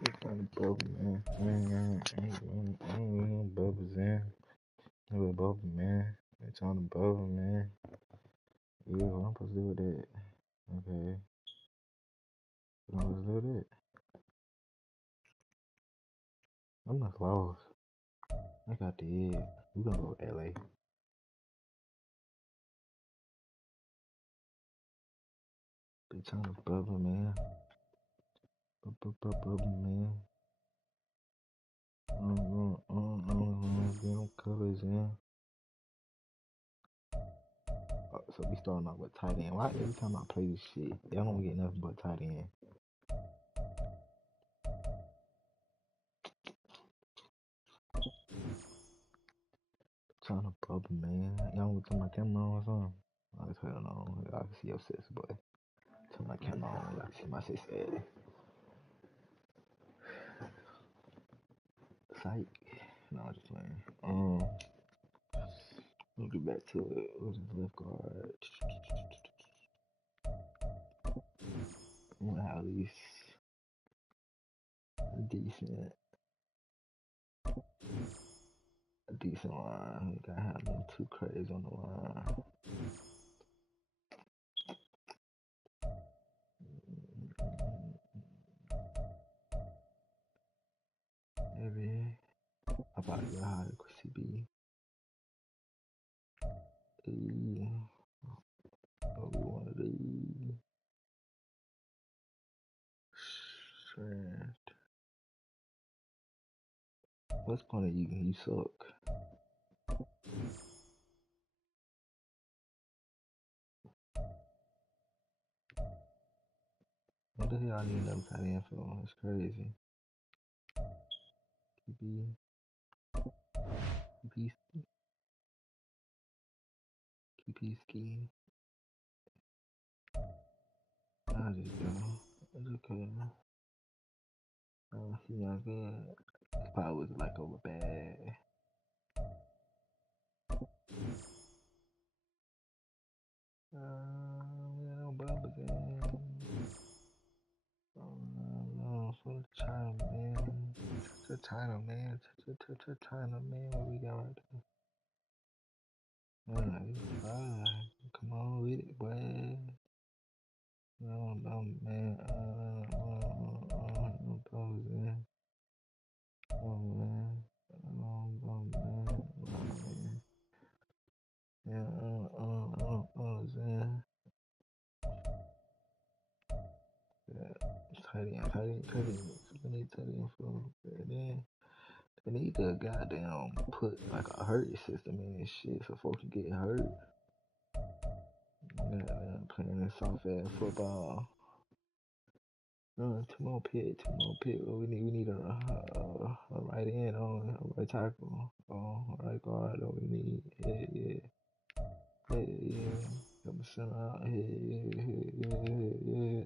It's on the bubble, man. Ain't bubbles in. No bubble, man. It's on the bubble, man. Yeah, what I'm supposed to do with that? Okay. What I'm supposed to do with it? I'm not close. I got the head. We gonna go to LA. Bitch on the bubble, man. Bubble, man. Get them colors in. So we starting off with tight end. Why every time I play this shit, y'all don't get nothing but tight end? Trying to bubble, man. Y'all want to turn my camera on or something? I turn it on. I can see your sis, boy. Turn my camera on. I can see my sis head. Psych. No, I'm just playing. We'll get back to it. Who's his left guard? I'm gonna have at least a decent line. We gotta have them two crazy on the line. Maybe I'm about to get high to CB. Oh, we wanted to Shaft. What's point of you? You suck. What the hell I need another tight end for? That's crazy. QB. QB ski. I just go. It's okay. He not good. If I was like over bad. We got no bubbles in. No, for the China man. To China man. To China man. What we got right there? It's fine. Come on with it, boy. No, man. No bubbles in. Oh, man. No, man. Yeah, man. Yeah, tight end. We need tight end for then. They need to goddamn put like a hurt system in this shit so folks can get hurt. Goddamn playing this soft ass football. Two more pick. We need a right end on a right tackle. A right guard. We need. Yeah. Come send out. Yeah.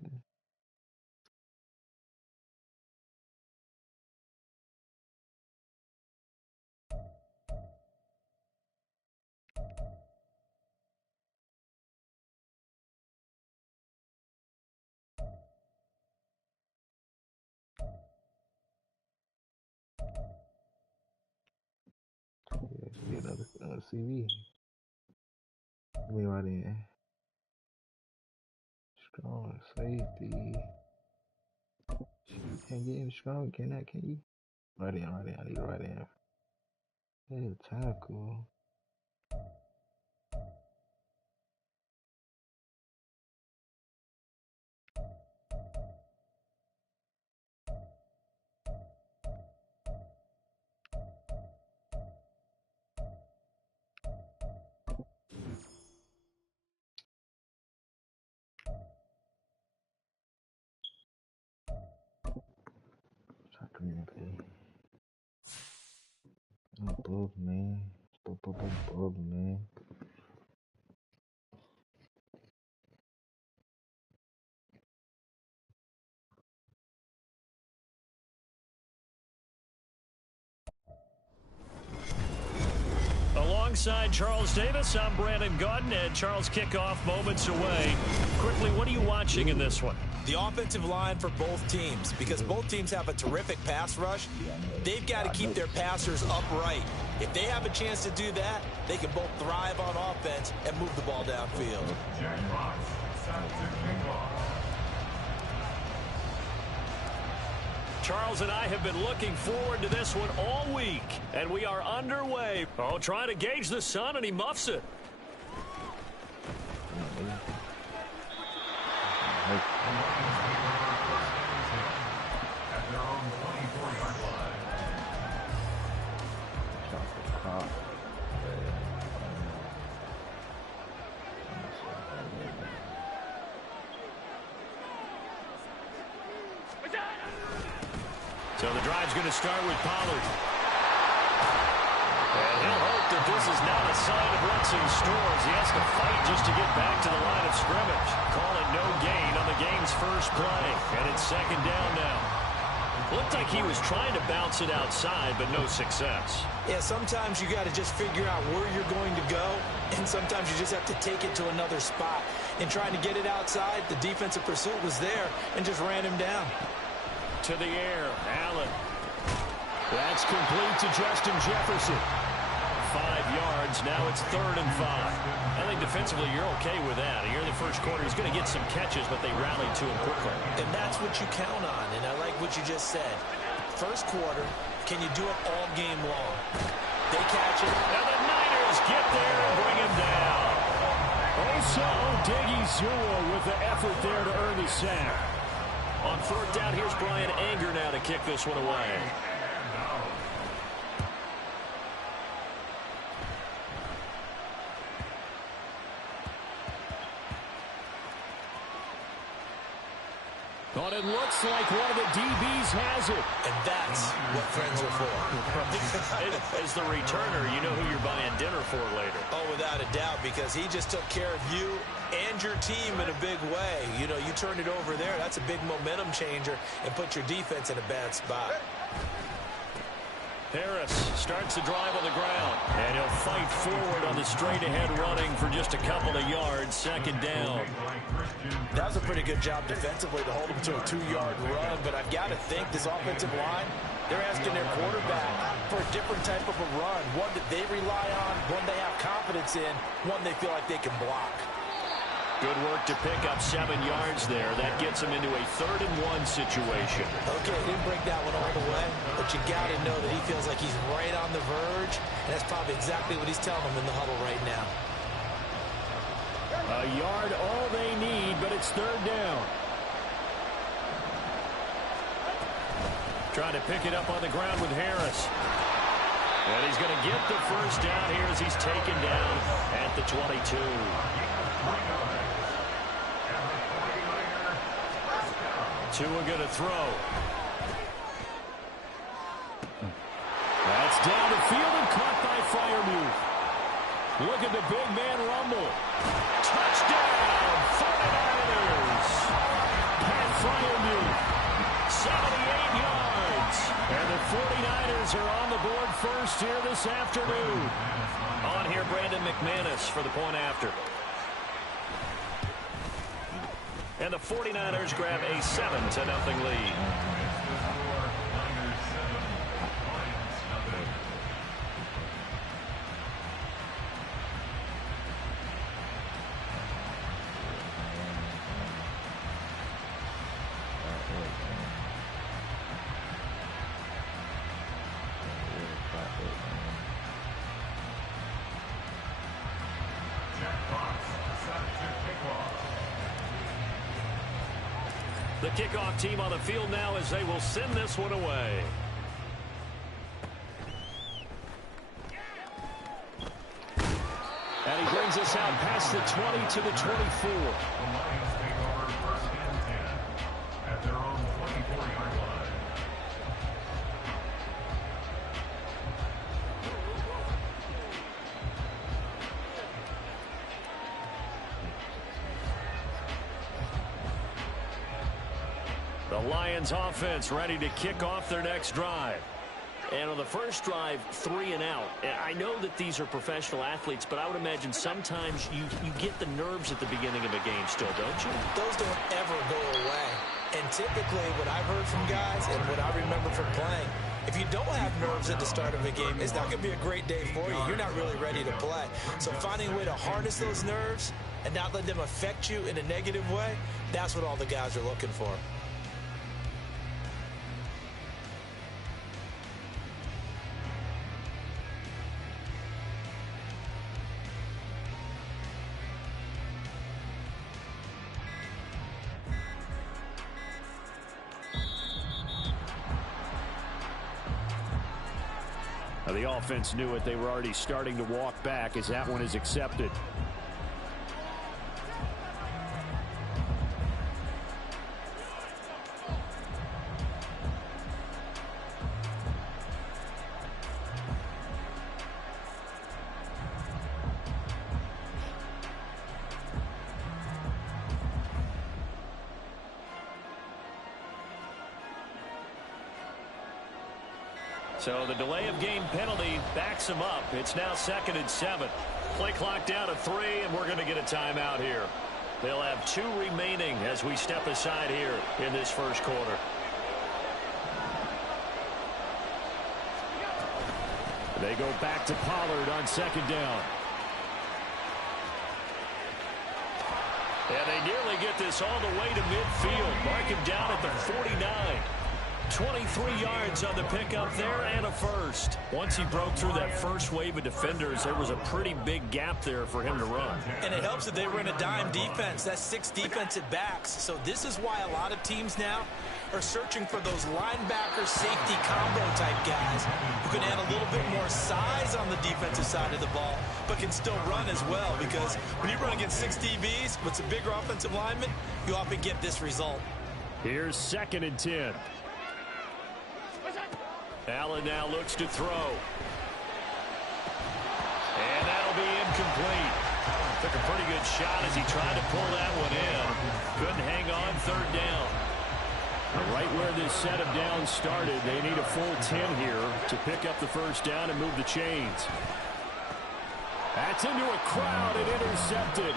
Yeah, another CV. Give me right in. Strong safety. You can't get in strong, can you? Right in. I need a right in. Hey, tackle. Try to communicate. Above, man. Above, man. Alongside Charles Davis, I'm Brandon Gaudin, and Charles kickoff moments away. Quickly, what are you watching in this one? The offensive line for both teams, because both teams have a terrific pass rush, they've got to keep their passers upright. If they have a chance to do that, they can both thrive on offense and move the ball downfield. Charles and I have been looking forward to this one all week, and we are underway. Oh, trying to gauge the sun, and he muffs it. So the drive's going to start with Pollard. And he'll hope that this is not a sign of what's in stores. He has to fight just to get back to the line of scrimmage. Call it no gain on the game's first play. And it's second down now. Looked like he was trying to bounce it outside, but no success. Yeah, sometimes you got to just figure out where you're going to go, and sometimes you just have to take it to another spot. In trying to get it outside, the defensive pursuit was there and just ran him down. To the air, Allen. That's complete to Justin Jefferson. 5 yards, now it's 3rd and 5. I think defensively you're okay with that. Here in the first quarter, he's going to get some catches, but they rallied to him quickly. And that's what you count on, and I like what you just said. First quarter, can you do it all game long? They catch it. And the Niners get there and bring him down. Also, Diggy Zua with the effort there to earn the sack. On 4th down, here's Brian Anger now to kick this one away. But it looks like one of the DBs has it. And that's what friends are for. As the returner, you know who you're buying dinner for later. Oh, without a doubt, because he just took care of you and your team in a big way. You know, you turn it over there, that's a big momentum changer and put your defense in a bad spot. Harris starts the drive on the ground, and he'll fight forward on the straight-ahead running for just a couple of yards, second down. That was a pretty good job defensively to hold him to a 2-yard run, but I've got to think this offensive line, they're asking their quarterback for a different type of a run, one that they rely on, one they have confidence in, one they feel like they can block. Good work to pick up 7 yards there. That gets him into a 3rd and 1 situation. Okay, he didn't break that one all the way, but you got to know that he feels like he's right on the verge, and that's probably exactly what he's telling them in the huddle right now. A yard all they need, but it's 3rd down. Trying to pick it up on the ground with Harris. And he's going to get the first down here as he's taken down at the 22. Tua going to throw. That's down the field and caught by Freiermuth. Look at the big man rumble. Touchdown, 49ers. Pat Freiermuth. 78 yards. And the 49ers are on the board first here this afternoon. On here, Brandon McManus for the point after. And the 49ers grab a 7-0 lead. The kickoff team on the field now as they will send this one away. And he brings us out past the 20 to the 24. The Lions offense ready to kick off their next drive. And on the first drive, 3 and out. I know that these are professional athletes, but I would imagine sometimes you get the nerves at the beginning of a game still, don't you? Those don't ever go away. And typically what I've heard from guys and what I remember from playing, if you don't have nerves at the start of a game, it's not going to be a great day for you. You're not really ready to play. So finding a way to harness those nerves and not let them affect you in a negative way, that's what all the guys are looking for. Now, the offense knew it. They were already starting to walk back as that one is accepted. So the delay of game penalty backs them up. It's now 2nd and 7. Play clock down to 3, and we're going to get a timeout here. They'll have 2 remaining as we step aside here in this first quarter. They go back to Pollard on 2nd down. And they nearly get this all the way to midfield. Mark him down at the 49. 23 yards on the pickup there and a first. Once he broke through that first wave of defenders, there was a pretty big gap there for him to run. And it helps that they were in a dime defense. That's 6 defensive backs. So this is why a lot of teams now are searching for those linebacker safety combo type guys who can add a little bit more size on the defensive side of the ball, but can still run as well. Because when you run against 6 DBs with some bigger offensive linemen, you often get this result. Here's 2nd and 10. Allen now looks to throw. And that'll be incomplete. Took a pretty good shot as he tried to pull that one in. Couldn't hang on 3rd down. Right where this set of downs started, they need a full 10 here to pick up the first down and move the chains. That's into a crowd and intercepted.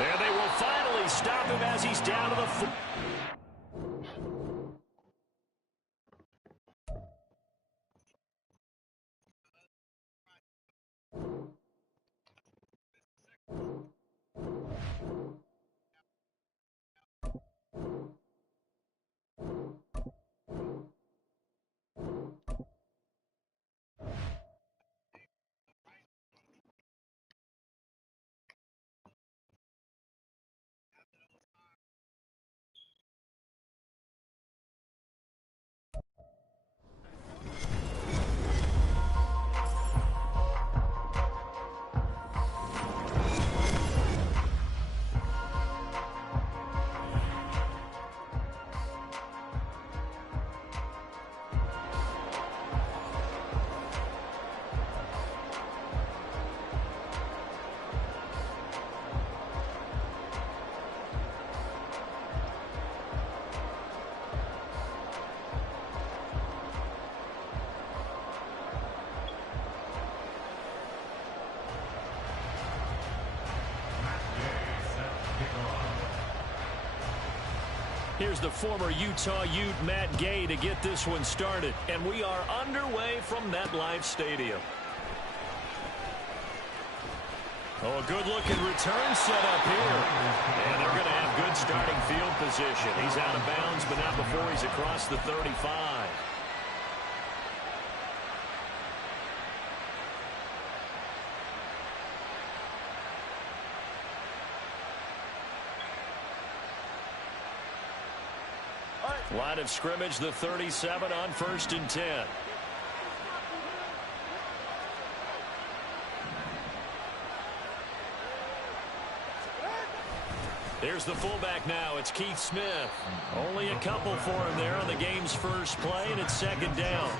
And they will finally stop him as he's down to the 4. Here's the former Utah Ute, Matt Gay, to get this one started. And we are underway from MetLife Stadium. Oh, a good-looking return set up here. And they're going to have good starting field position. He's out of bounds, but not before he's across the 35. Line of scrimmage, the 37 on 1st and 10. Here's the fullback now. It's Keith Smith. Only a couple for him there on the game's first play, and it's 2nd down.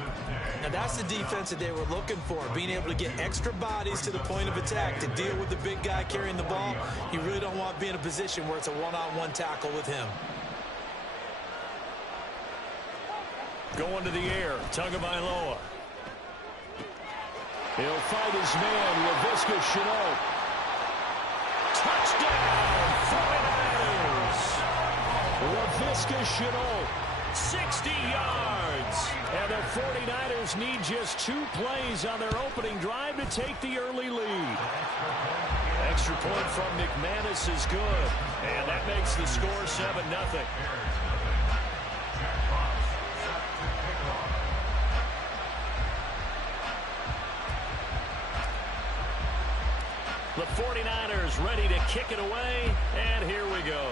Now that's the defense that they were looking for, being able to get extra bodies to the point of attack to deal with the big guy carrying the ball. You really don't want to be in a position where it's a one-on-one tackle with him. Going to the air, Tagovailoa. He'll fight his man, Laviska Shenault. Touchdown, 49ers. LaVisca Chenault, 60 yards. And the 49ers need just 2 plays on their opening drive to take the early lead. Extra point from McManus is good. And that makes the score 7-0. The 49ers ready to kick it away, and here we go.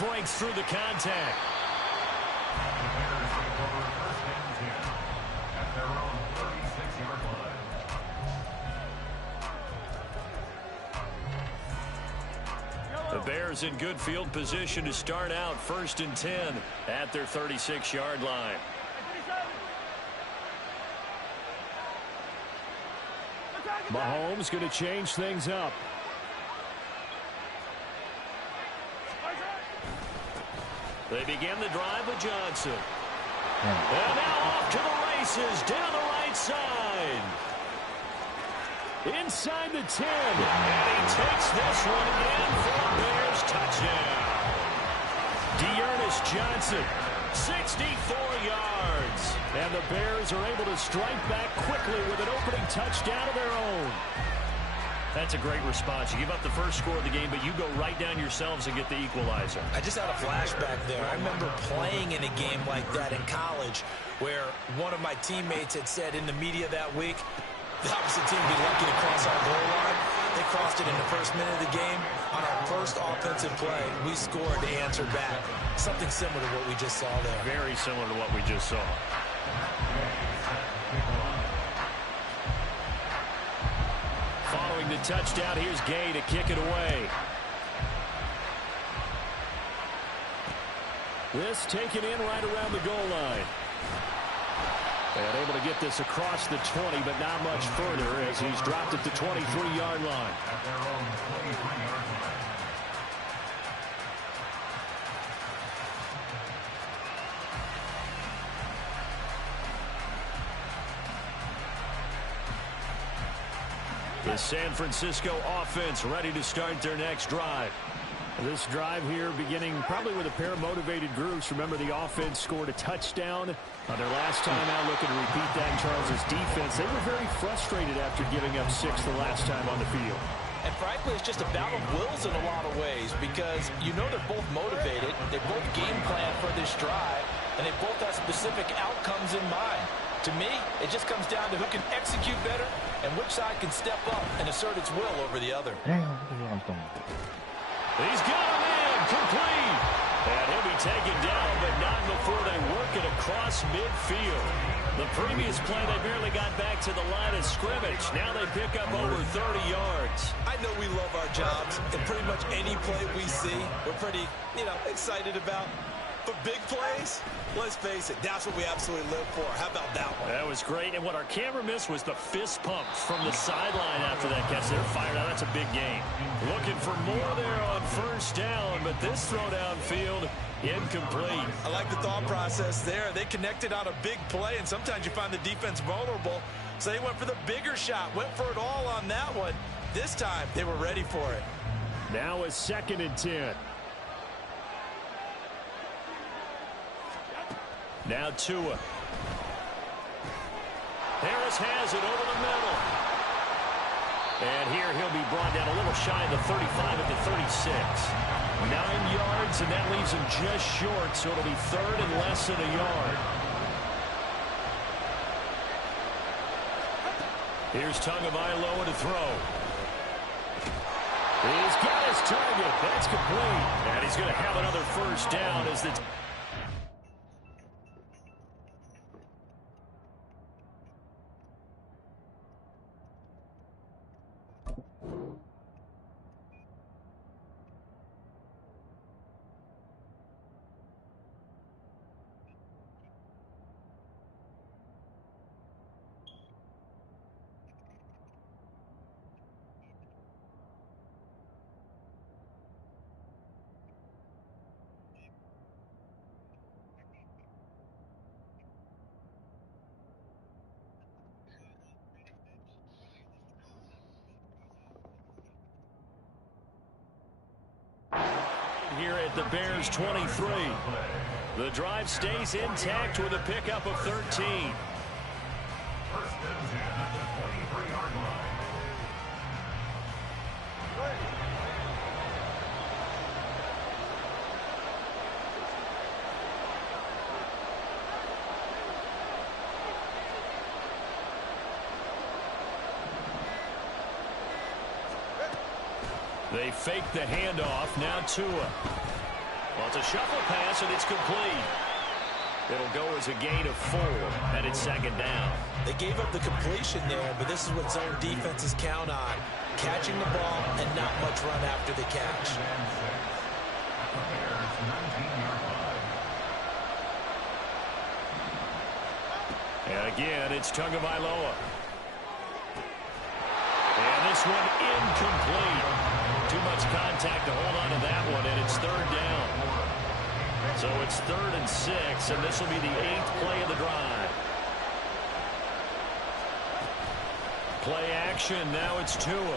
Breaks through the contact. The Bears in good field position to start out 1st and 10 at their 36-yard line. Mahomes going to change things up. They begin the drive with Johnson. And now off to the races down the right side. Inside the 10. And he takes this one in for a Bears touchdown. Dearness Johnson, 64 yards. And the Bears are able to strike back quickly with an opening touchdown of their own. That's a great response. You give up the first score of the game, but you go right down yourselves and get the equalizer. I just had a flashback there. I remember playing in a game like that in college where one of my teammates had said in the media that week, the opposite team would be lucky to cross our goal line. They crossed it in the first minute of the game. On our first offensive play, we scored to answer back. Something similar to what we just saw there. Very similar to what we just saw. Following the touchdown, here's Gay to kick it away. This taken in right around the goal line. And able to get this across the 20, but not much further as he's dropped at the 23-yard line. The San Francisco offense ready to start their next drive. This drive here beginning probably with a pair of motivated groups. Remember, the offense scored a touchdown on their last time out, looking to repeat that in Charles' defense. They were very frustrated after giving up 6 the last time on the field. And frankly, it's just a battle of wills in a lot of ways because you know they're both motivated, they both game plan for this drive, and they both have specific outcomes in mind. To me, it just comes down to who can execute better and which side can step up and assert its will over the other. He's got him in, complete. And he'll be taken down, but not before they work it across midfield. The previous play, they barely got back to the line of scrimmage. Now they pick up over 30 yards. I know we love our jobs, and pretty much any play we see, we're pretty, excited about. But big plays, let's face it, that's what we absolutely live for. How about that one? That was great, and what our camera missed was the fist pumps from the sideline after that catch. They're fired out. That's a big game. Looking for more there on first down, but this throw downfield, incomplete. I like the thought process there. They connected on a big play, and sometimes you find the defense vulnerable. So they went for the bigger shot, went for it all on that one. This time, they were ready for it. Now a 2nd and 10. Now Tua. Harris has it over the middle. And here he'll be brought down a little shy of the 35 at the 36. 9 yards, and that leaves him just short, so it'll be 3rd and less than a yard. Here's Tagovailoa to throw. He's got his target. That's complete. And he's going to have another first down as the... here at the Bears 23. The drive stays intact with a pickup of 13. They fake the handoff. Now Tua. Well, it's a shuffle pass, and it's complete. It'll go as a gain of 4, and it's second down. They gave up the completion there, but this is what zone defenses count on. Catching the ball and not much run after the catch. And again, it's Tagovailoa. And this one incomplete. Too much contact to hold on to that one, and it's third down. So it's 3rd and 6, and this will be the 8th play of the drive. Play action, now it's Tua. Oh,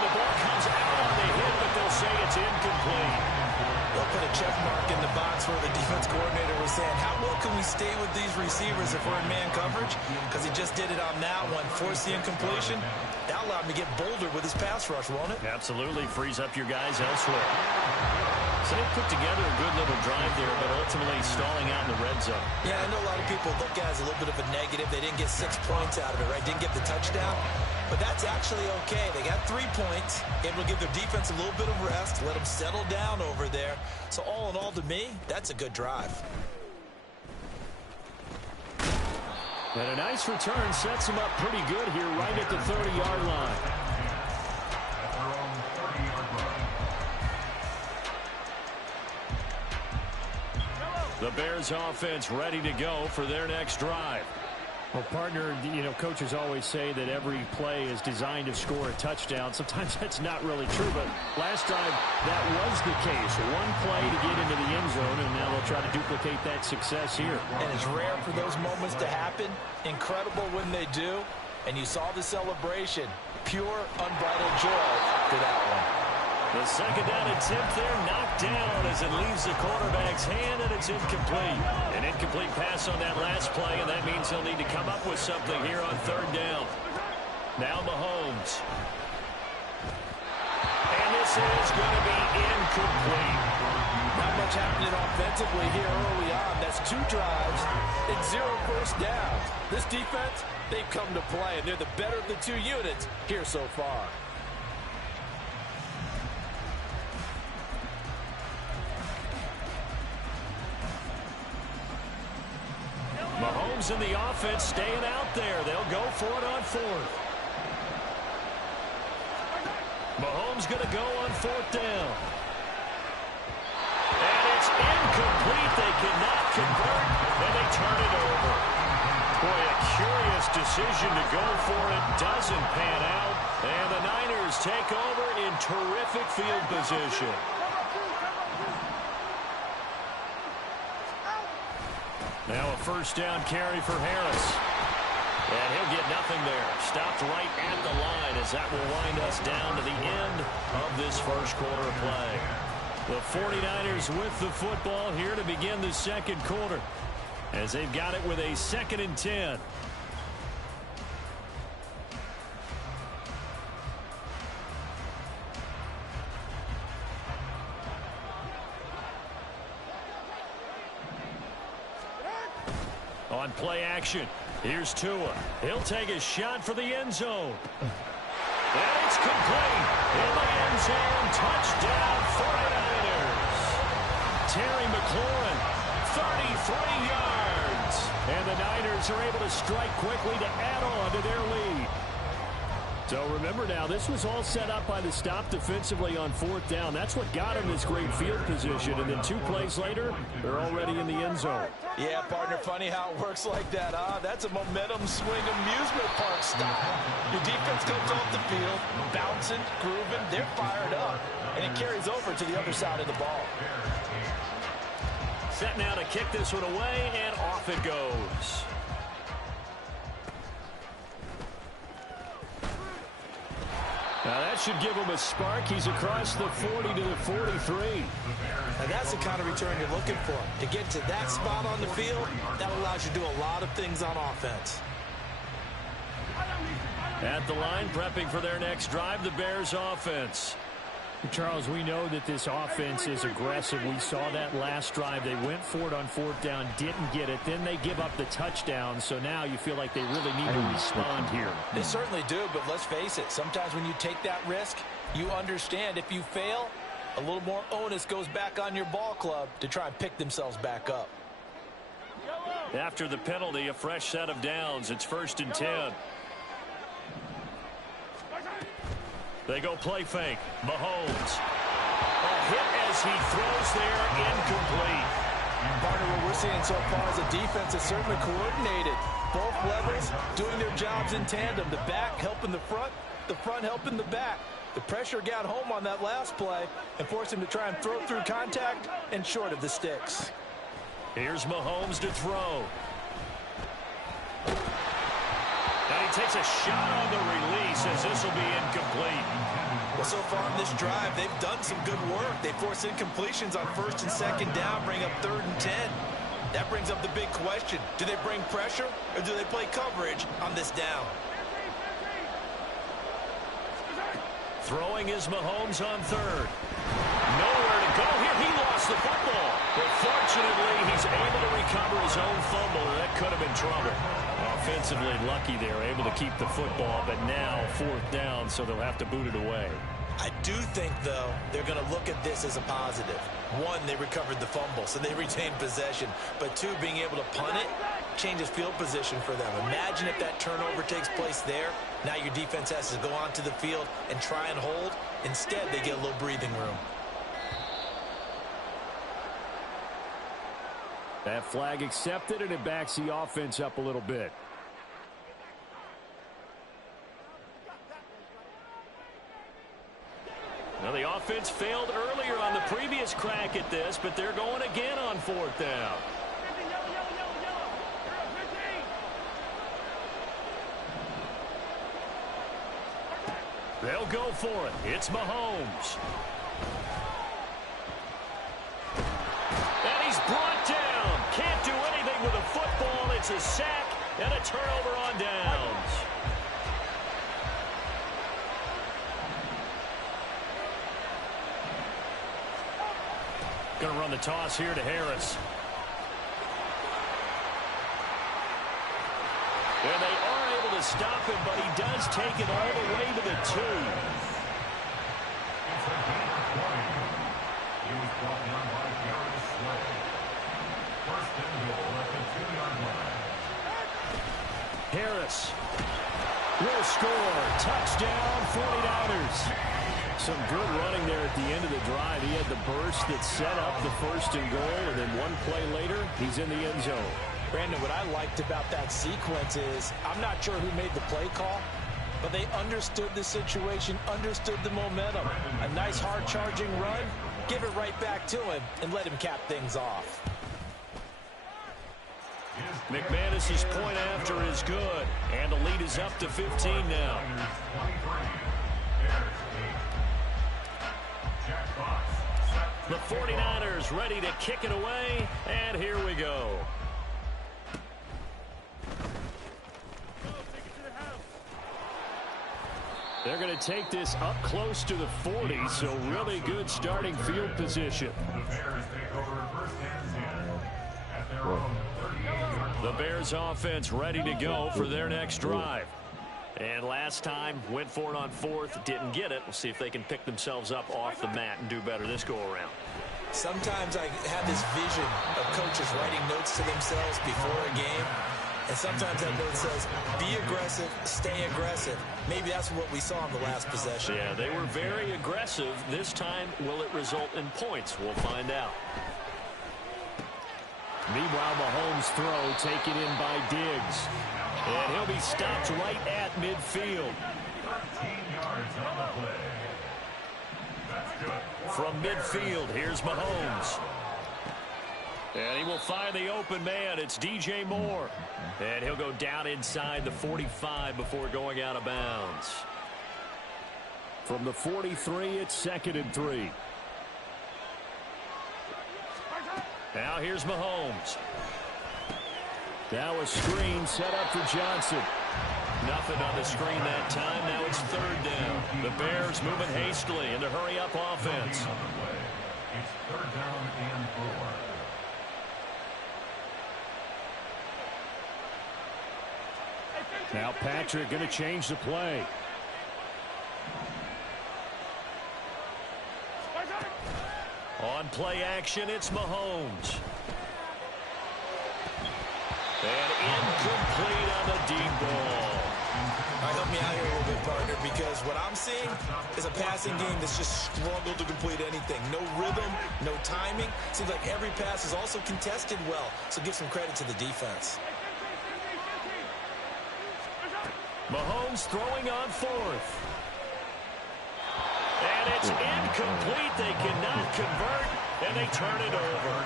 the ball comes out on the hit, but they'll say it's incomplete. They'll put a check mark in the box where the defense coordinator was saying, how well can we stay with these receivers if we're in man coverage? Because he just did it on that one, forced the incompletion. That allowed him to get bolder with his pass rush, won't it? Absolutely, frees up your guys elsewhere. So they put together a good little drive there, but ultimately stalling out in the red zone. Yeah, I know a lot of people look at it as a little bit of a negative. They didn't get 6 points out of it, right? Didn't get the touchdown. But that's actually okay. They got 3 points. Able to give their defense a little bit of rest, let them settle down over there. So all in all, to me, that's a good drive. And a nice return sets them up pretty good here right at the 30-yard line. The Bears offense ready to go for their next drive. Well, partner, coaches always say that every play is designed to score a touchdown. Sometimes that's not really true, but last drive, that was the case. One play to get into the end zone, and now they'll try to duplicate that success here. And it's rare for those moments to happen. Incredible when they do. And you saw the celebration. Pure, unbridled joy for that one. The second down attempt there knocked down as it leaves the quarterback's hand, and it's incomplete. An incomplete pass on that last play, and that means he'll need to come up with something here on third down. Now Mahomes. And this is going to be incomplete. Not much happening offensively here early on. That's 2 drives and 0 first downs. This defense, they've come to play, and they're the better of the 2 units here so far. Mahomes and the offense staying out there. They'll go for it on 4th. Mahomes going to go on 4th down. And it's incomplete. They cannot convert, and they turn it over. Boy, a curious decision to go for it. Doesn't pan out. And the Niners take over in terrific field position. Now a first down carry for Harris. And he'll get nothing there. Stopped right at the line as that will wind us down to the end of this first quarter of play. The 49ers with the football here to begin the second quarter, as they've got it with a 2nd and 10. On play action, here's Tua. He'll take a shot for the end zone. And it's complete. In the end zone, touchdown 49ers. Terry McLaurin, 33 yards. And the Niners are able to strike quickly to add on to their lead. So remember now, this was all set up by the stop defensively on 4th down. That's what got him this great field position. And then 2 plays later, they're already in the end zone. Yeah, partner, funny how it works like that, huh? That's a momentum swing amusement park style. Your defense comes off the field, bouncing, grooving, they're fired up, and it carries over to the other side of the ball. Set now to kick this one away, and off it goes. Now that should give him a spark. He's across the 40 to the 43. And that's the kind of return you're looking for. To get to that spot on the field, that allows you to do a lot of things on offense. At the line, prepping for their next drive, the Bears offense. Charles, we know that this offense is aggressive. We saw that last drive. They went for it on 4th down, didn't get it. Then they give up the touchdown. So now you feel like they really need to respond here. They certainly do, but let's face it. Sometimes when you take that risk, you understand if you fail, a little more onus goes back on your ball club to try and pick themselves back up. After the penalty, a fresh set of downs. It's 1st and 10. They go play fake. Mahomes. A hit as he throws there, incomplete. Partner, what we're seeing so far is a defense that's certainly coordinated. Both levels doing their jobs in tandem. The back helping the front helping the back. The pressure got home on that last play and forced him to try and throw through contact and short of the sticks. Here's Mahomes to throw. And he takes a shot on the release as this will be incomplete. Well, so far in this drive, they've done some good work. They force incompletions on 1st and 2nd down, bring up 3rd and 10. That brings up the big question. Do they bring pressure or do they play coverage on this down? Throwing is Mahomes on 3rd. Nowhere to go here. He lost the football. But fortunately, he's able to recover his own fumble, and that could have been trouble. Offensively lucky they were able to keep the football, but now 4th down, so they'll have to boot it away. I do think, though, they're going to look at this as a positive. 1, they recovered the fumble, so they retained possession. But 2, being able to punt it changes field position for them. Imagine if that turnover takes place there. Now your defense has to go onto the field and try and hold. Instead, they get a little breathing room. That flag accepted, and it backs the offense up a little bit. Now, the offense failed earlier on the previous crack at this, but they're going again on 4th down. They'll go for it. It's Mahomes. And he's brought down. Can't do anything with a football. It's a sack and a turnover on downs. Going to run the toss here to Harris. And they are able to stop him, but he does take it all the way to the 2. Harris will score. Touchdown, 49ers. Some good running there at the end of the drive. He had the burst that set up the 1st and goal, and then one play later, he's in the end zone. Brandon, what I liked about that sequence is I'm not sure who made the play call, but they understood the situation, understood the momentum. A nice hard-charging run, give it right back to him, and let him cap things off. McManus's point after is good, and the lead is up to 15 now. The 49ers ready to kick it away, and here we go. They're going to take this up close to the 40, so really good starting field position. The Bears offense ready to go for their next drive. And last time, went for it on 4th, didn't get it. We'll see if they can pick themselves up off the mat and do better this go-around. Sometimes I have this vision of coaches writing notes to themselves before a game. And sometimes that note says, be aggressive, stay aggressive. Maybe that's what we saw in the last possession. Yeah, they were very aggressive. This time, will it result in points? We'll find out. Meanwhile, Mahomes' throw taken in by Diggs. And he'll be stopped right at midfield. From midfield, here's Mahomes. And he will find the open man. It's DJ Moore. And he'll go down inside the 45 before going out of bounds. From the 43, it's 2nd and 3. Now here's Mahomes. Now a screen set up for Johnson. Nothing on the screen that time. Now it's 3rd down. The Bears moving hastily in the hurry-up offense. It's 3rd down and 4. Now Patrick going to change the play. On play action, it's Mahomes. And incomplete on the deep ball. All right, help me out here a little bit, partner, because what I'm seeing is a passing game that's just struggled to complete anything. No rhythm, no timing. Seems like every pass is also contested well, so give some credit to the defense. Mahomes throwing on 4th. And it's incomplete. They cannot convert, and they turn it over.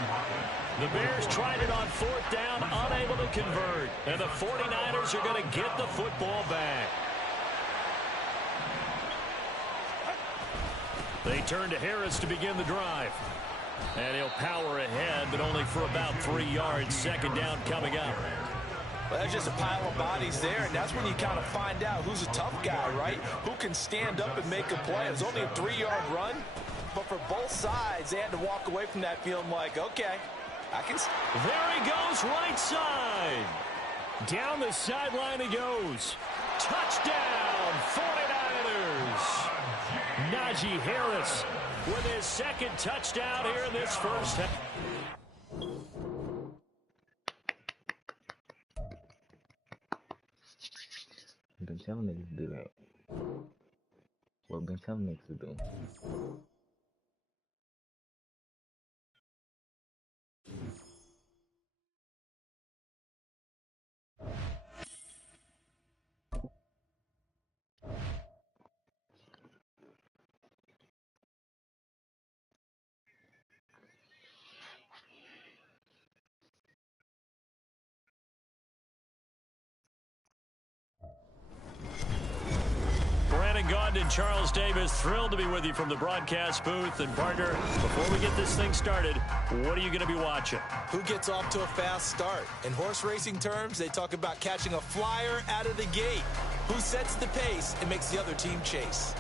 The Bears tried it on 4th down, unable to convert. And the 49ers are going to get the football back. They turn to Harris to begin the drive. And he'll power ahead, but only for about 3 yards. 2nd down coming up. Well, that's just a pile of bodies there, and that's when you kind of find out who's a tough guy, right? Who can stand up and make a play. It was only a 3-yard run, but for both sides, they had to walk away from that feeling like, okay, I can. There he goes, right side. Down the sideline he goes. Touchdown, 49ers. Najee Harris with his 2nd touchdown here in this first half. Been telling niggas to do that. What been telling niggas to do. And Charles Davis, thrilled to be with you from the broadcast booth. And partner, before we get this thing started, what are you going to be watching? Who gets off to a fast start? In horse racing terms, they talk about catching a flyer out of the gate. Who sets the pace and makes the other team chase?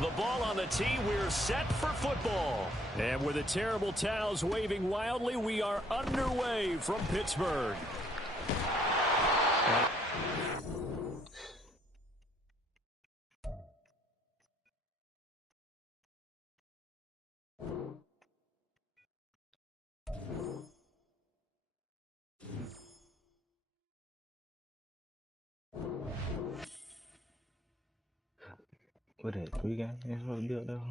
The ball on the tee, we're set for football. And with the terrible towels waving wildly, we are underway from Pittsburgh. What that 3 games they supposed to build though?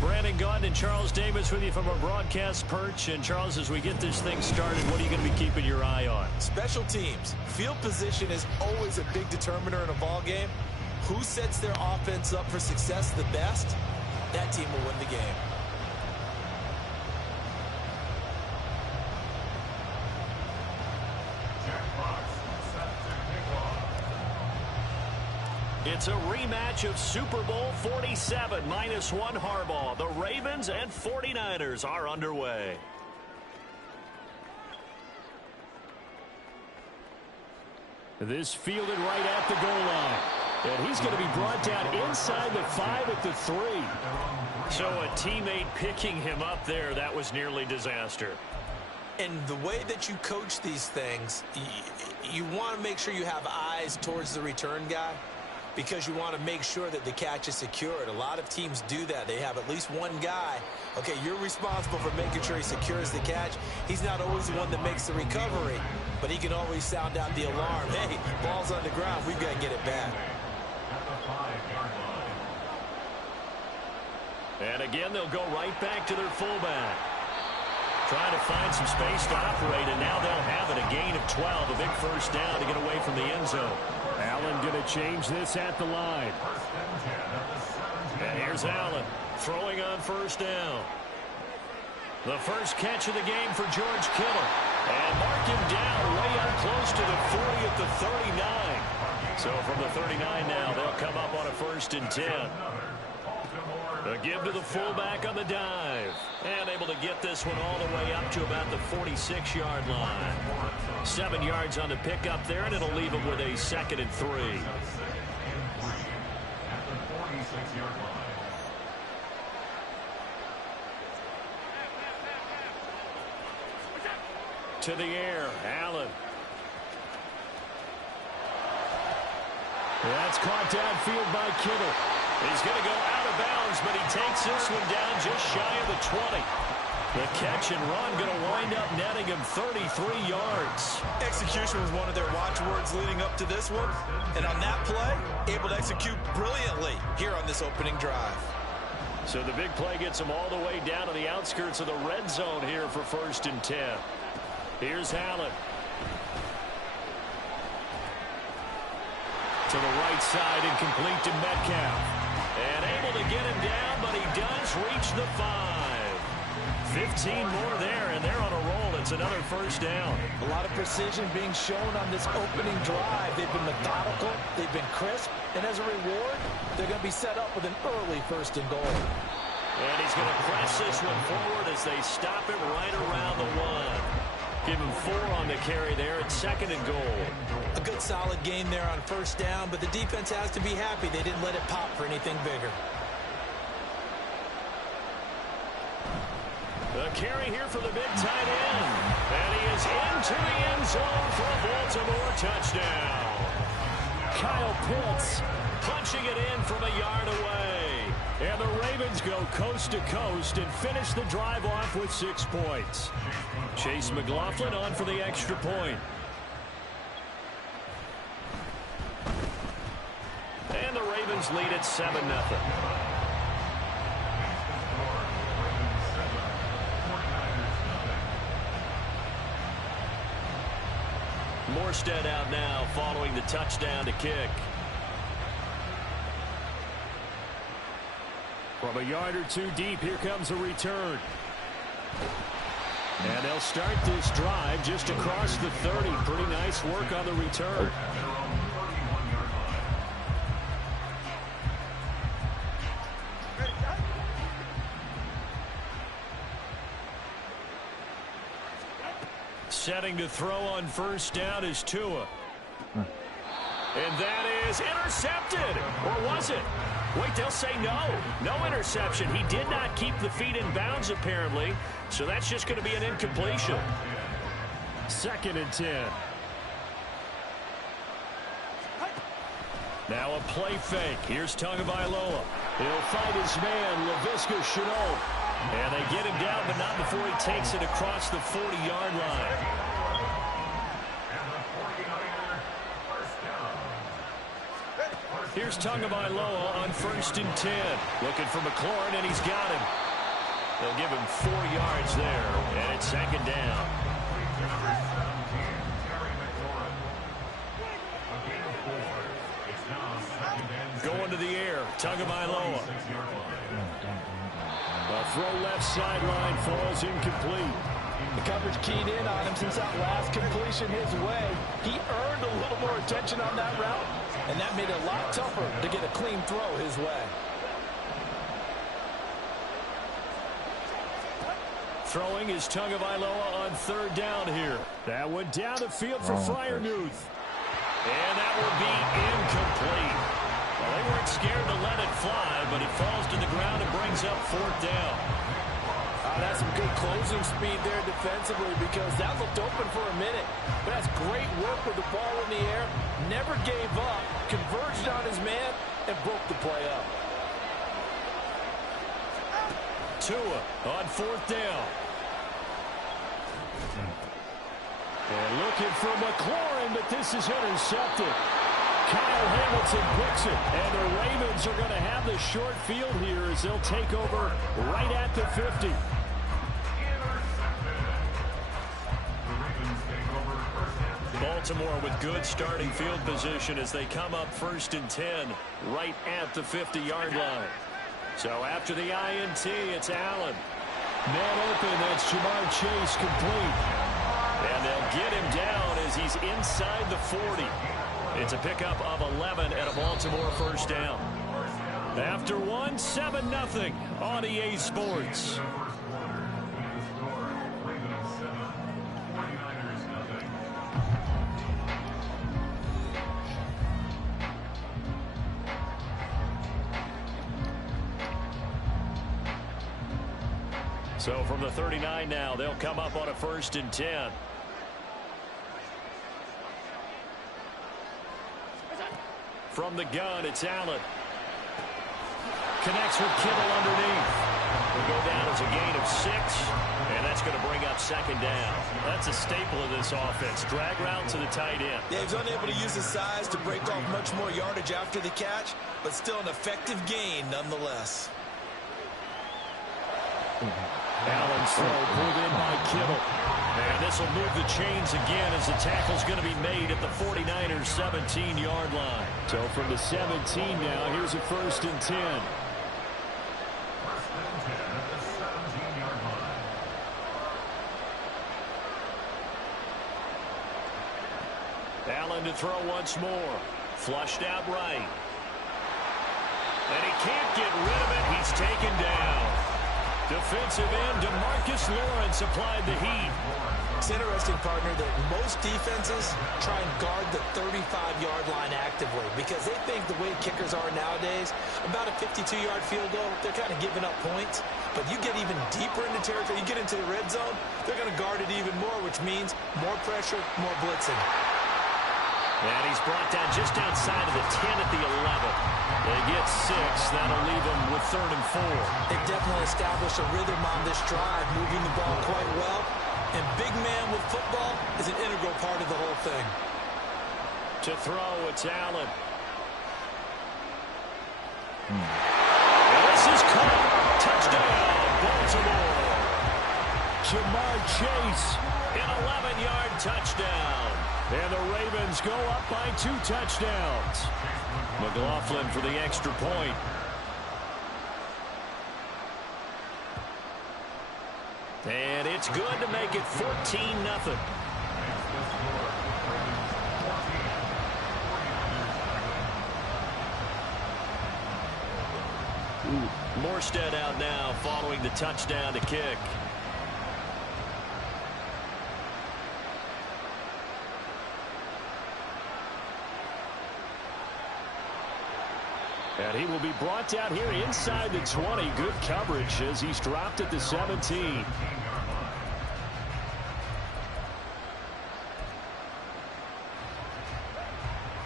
Brandon Gaudin and Charles Davis with you from our broadcast perch. And Charles, as we get this thing started, what are you going to be keeping your eye on? Special teams. Field position is always a big determiner in a ball game. Who sets their offense up for success the best? That team will win the game. It's a rematch of Super Bowl 47, -1 Harbaugh. The Ravens and 49ers are underway. This fielded right at the goal line. And he's going to be brought down inside the 5 at the 3. So a teammate picking him up there, that was nearly disaster. And the way that you coach these things, you want to make sure you have eyes towards the return guy, because you want to make sure that the catch is secured. A lot of teams do that. They have at least one guy. Okay, you're responsible for making sure he secures the catch. He's not always the one that makes the recovery, but he can always sound out the alarm. Hey, ball's on the ground. We've got to get it back. And again, they'll go right back to their fullback. Trying to find some space to operate, and now they'll have it. A gain of 12, a big first down to get away from the end zone. Allen going to change this at the line. And here's Allen throwing on first down. The first catch of the game for George Kittle. And mark him down way up close to the 40 at the 39. So from the 39 now, they'll come up on a 1st and 10. A give to the fullback on the dive. And able to get this one all the way up to about the 46-yard line. 7 yards on the pickup there, and it'll leave him with a 2nd and 3. To the air, Allen. That's caught downfield by Kittle. He's going to go out of bounds, but he takes this one down just shy of the 20. The catch and run going to wind up netting him 33 yards. Execution was one of their watchwords leading up to this one. And on that play, able to execute brilliantly here on this opening drive. So the big play gets him all the way down to the outskirts of the red zone here for 1st and 10. Here's Allen. To the right side and complete to Metcalf. And able to get him down, but he does reach the 5. 15 more there, and they're on a roll. It's another first down. A lot of precision being shown on this opening drive. They've been methodical. They've been crisp. And as a reward, they're going to be set up with an early 1st and goal. And he's going to press this one forward as they stop it right around the 1. Give him 4 on the carry there at 2nd and goal. A good solid gain there on 1st down, but the defense has to be happy they didn't let it pop for anything bigger. The carry here for the big tight end. And he is into the end zone for a Baltimore touchdown. Kyle Pitts Punching it in from a yard away. And the Ravens go coast to coast and finish the drive off with 6 points. Chase McLaughlin on for the extra point. And the Ravens lead at 7-0. Morstead out now following the touchdown to kick. From a yard or 2 deep, here comes a return. And they'll start this drive just across the 30. Pretty nice work on the return. Setting to throw on first down is Tua. And that is intercepted. Or was it? Wait, they'll say no. No interception. He did not keep the feet in bounds, apparently. So that's just going to be an incompletion. 2nd and 10. Now a play fake. Here's Tagovailoa. He'll find his man, Laviska Shenault. And they get him down, but not before he takes it across the 40-yard line. Here's Tagovailoa on 1st and 10. Looking for McLaurin, and he's got him. They'll give him 4 yards there, and it's 2nd down. Going to the air, Tagovailoa. A throw left sideline falls incomplete. The coverage keyed in on him since that last completion his way. He earned a little more attention on that route, and that made it a lot tougher to get a clean throw his way. Throwing is Tagovailoa on 3rd down here. That one down the field for Freiermuth. And that will be incomplete. Well, they weren't scared to let it fly, but it falls to the ground and brings up 4th down. That's some good closing speed there defensively, because that looked open for a minute. But that's great work with the ball in the air. Never gave up, converged on his man, and broke the play up. Tua on 4th down. And looking for McLaurin, but this is intercepted. Kyle Hamilton picks it, and the Ravens are going to have the short field here as they'll take over right at the 50. Baltimore with good starting field position as they come up 1st and 10 right at the 50-yard line. So after the INT, it's Allen. Man open, that's Jamar Chase complete. And they'll get him down as he's inside the 40. It's a pickup of 11 and a Baltimore first down. After one, 7-0 on EA Sports. So from the 39 now, they'll come up on a 1st and 10. From the gun, it's Allen. Connects with Kittle underneath. Will go down as a gain of 6, and that's going to bring up 2nd down. That's a staple of this offense. Drag route to the tight end. Yeah, he's unable to use his size to break off much more yardage after the catch, but still an effective gain nonetheless. Allen's throw pulled in by Kittle. And this will move the chains again as the tackle's going to be made at the 49ers' 17-yard line. So from the 17 now, here's a 1st and 10. Allen to throw once more. Flushed out right. And he can't get rid of it. He's taken down. Defensive end DeMarcus Lawrence applied the heat. It's interesting, partner, that most defenses try and guard the 35-yard line actively because they think the way kickers are nowadays, about a 52-yard field goal, they're kind of giving up points. But you get even deeper into territory, you get into the red zone, they're going to guard it even more, which means more pressure, more blitzing. And he's brought down just outside of the 10 at the 11. They get 6. That'll leave them with 3rd and 4. They've definitely established a rhythm on this drive, moving the ball quite well. And big man with football is an integral part of the whole thing. To throw, it's Allen. And this is caught. Touchdown, Baltimore. Jamar Chase. An 11-yard touchdown. And the Ravens go up by 2 touchdowns. McLaughlin for the extra point. And it's good to make it 14-0. Morstead out now following the touchdown to kick. And he will be brought down here inside the 20. Good coverage as he's dropped at the 17.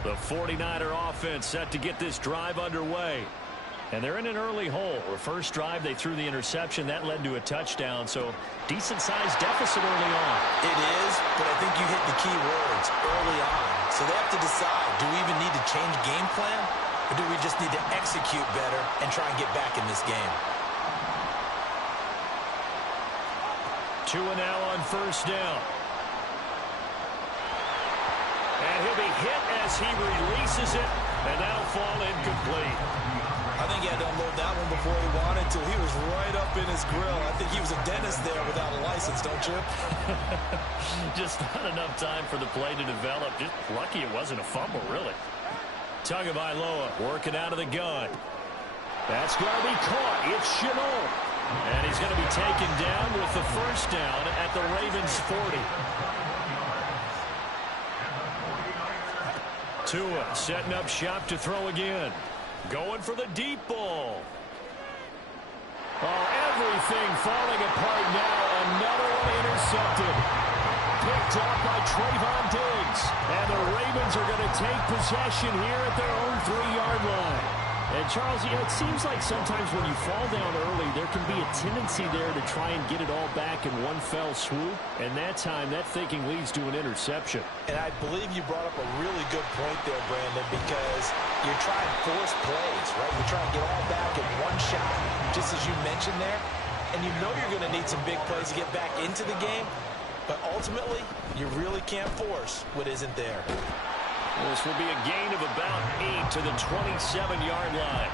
The 49er offense set to get this drive underway. And they're in an early hole. The first drive, they threw the interception. That led to a touchdown. So decent-sized deficit early on. It is, but I think you hit the key words early on. So they have to decide, do we even need to change game plan? Or do we just need to execute better and try and get back in this game? Tua now on 1st down. And he'll be hit as he releases it, and that'll fall incomplete. I think he had to unload that one before he wanted to. He was right up in his grill. I think he was a dentist there without a license, don't you? Just not enough time for the play to develop. Just lucky it wasn't a fumble, really. Tagovailoa working out of the gun. That's going to be caught. It's Shenault. And he's going to be taken down with the 1st down at the Ravens' 40. Tua setting up shop to throw again. Going for the deep ball. Oh, everything falling apart now. Another one intercepted. Picked off by Trayvon Diggs. And the Ravens are going to take possession here at their own 3-yard line. And, Charles, you know, it seems like sometimes when you fall down early, there can be a tendency there to try and get it all back in one fell swoop. And that time, that thinking leads to an interception. And I believe you brought up a really good point there, Brandon, because you're trying to force plays, right? You're trying to get all back in one shot, just as you mentioned there. And you know you're going to need some big plays to get back into the game. But ultimately, you really can't force what isn't there. This will be a gain of about 8 to the 27-yard line.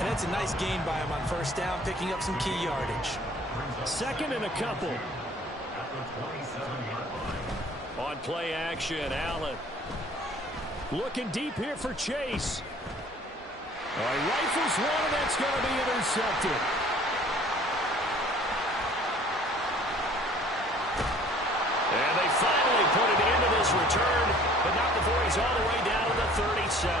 And it's a nice gain by him on first down, picking up some key yardage. Second and a couple. On play action, Allen. Looking deep here for Chase. All right, rifles one, and that's going to be intercepted. And they finally put it into this return, but not before he's all the way down to the 37.